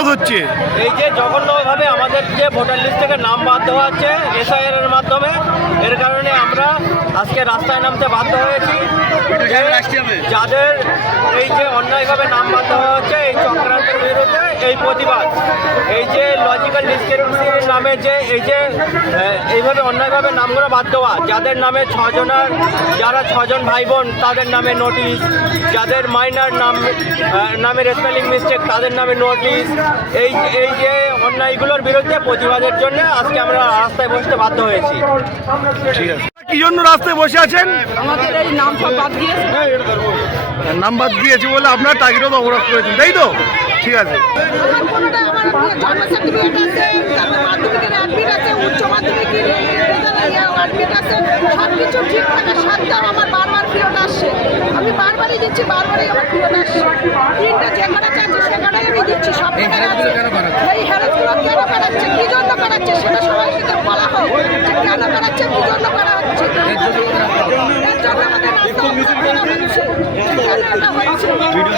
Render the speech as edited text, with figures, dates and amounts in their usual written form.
প্রতিবাদ হচ্ছে? এই যে জঘন্যভাবে আমাদের যে ভোটার লিস্ট থেকে নাম বাদ দেওয়া হচ্ছে SIR এর মাধ্যমে, এর কারণে আমরা আজকে রাস্তায় নামতে বাধ্য হয়েছি। যাদের এই যে অন্যায়ভাবে নাম বাদ দেওয়া হচ্ছে, এই চক্রান্তের বিরুদ্ধে এই প্রতিবাদ। এই যে লজিক্যাল ডিসক্রিপেন্সির নামে যে এইভাবে অন্যায়ভাবে নামগুলো বাদ দেওয়া, যাদের নামে যারা 6 জন ভাই বোন তাদের নামে নোটিশ, যাদের মাইনার নামের স্পেলিং মিস্টেক তাদের নামে নোটিশ, এই যে অন্যায়গুলোর বিরুদ্ধে প্রতিবাদের জন্য আজকে আমরা রাস্তায় বসতে বাধ্য হয়েছি। ঠিক আছে, কি জন্য রাস্তায় বসে আছেন? আমাদের এই নাম সব বাদ দিয়েছে। নাম বাদ দিয়েছে বলে আপনার টার্গেটও অবরোধ করেছেন, তাই তো? ঠিক আছে। আমার কোনোটা আমার জন্ম সার্টিফিকেট আছে, তারপর মাধ্যমিকের অ্যাডমিট আছে, উচ্চ মাধ্যমিকের অ্যাডমিট আছে, সব কিছু ঠিক থাকা সত্ত্বেও আমার বারবার ফেরত আসছে। আমি বারবারই দিচ্ছি, বারবারই আমার ফেরত আসছে। তিনটা যেখানে চাচ্ছি সেখানে আমি দিচ্ছি, সব জায়গায় আছে। এই হ্যারাসগুলো কেন করাচ্ছে, কি জন্য করাচ্ছে সেটা সবাই সাথে বলা হোক যে কেন করাচ্ছে, কি জন্য করা হচ্ছে। এর জন্য আমাদের রাস্তা অবরোধ করা হচ্ছে। কেন এটা হচ্ছে?